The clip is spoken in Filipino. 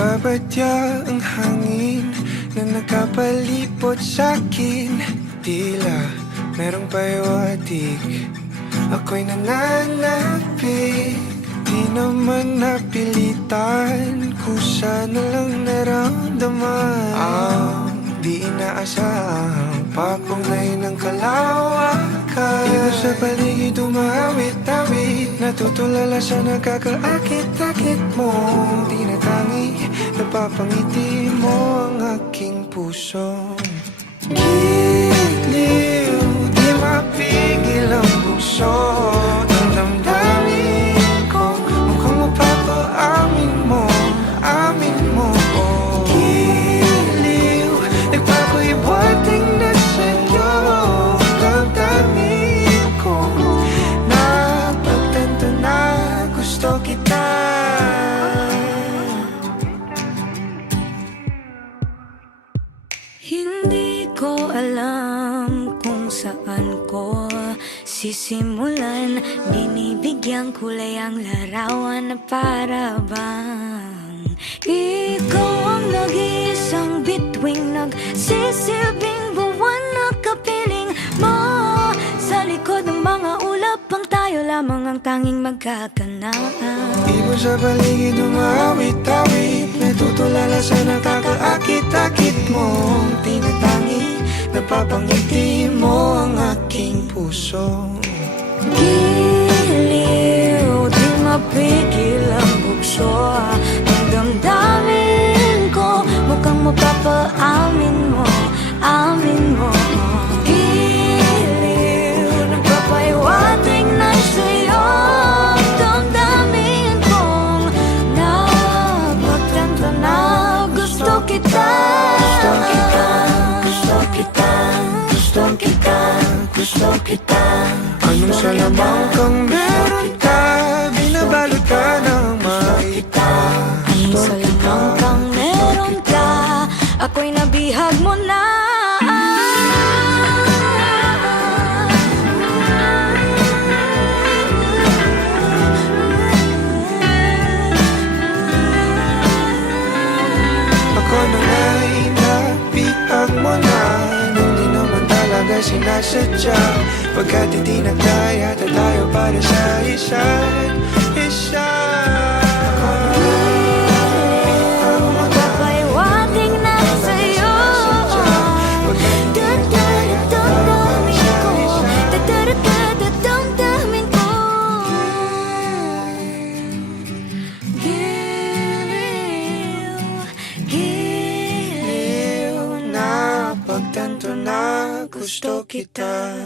Nagbabadya ang hangin na nakapalipot sa'kin. Tila merong pahiwatig, ako'y nananapig. Di naman napilitan, kusa na lang naramdaman ang di inaasahang papunay ng kalawakan. Iba sa paligid umawit-awit, natutulala sa nakakaakit-akit mo. Tinatangi, napapangiti mo ang aking puso. Giliw, di mapigil ang bukso ng damdamin ko. Mukhang mapapaamin mo, amin mo. Giliw, nagpapahiwating na sa'yo ang damdamin ko. Napagtanto na gusto kita. Hindi ko alam kung saan ko sisimulan. Binibigyan kulay ang larawan na para bang ikaw ang nag-iisang bituing, nagsisilbing buwan na kapiling mo. Sa likod ng mga ulap ang tayo lamang ang tanging magkakanaan. Ibon sa paligid umawit-awit, natutulala sa nakakaakit-akit mong tinatangi, napapangiti mo ang aking puso. Giliw, di mapigil ang bukso ng damdamin ko. Mukhang mapapaamin mo, amin mo. Giliw, nagpapahiwatig na sa'yo ang damdamin kong napagtanto na gusto kita. Gusto kita, gusto kita, gusto kita, gusto kita. Anong salamang kang meron ka, binabalot ka ng maita. Anong salamang kang meron ka, ako'y nabihag mo na. Ako na nga'y nabihag mo na, nang di naman talaga sinasadya. Pagkat itinagdaya tayo para sa isa't isa. Papahiwatig na sa'yo damdamin ko. Giliw, giliw, Napagtanto na gusto kita.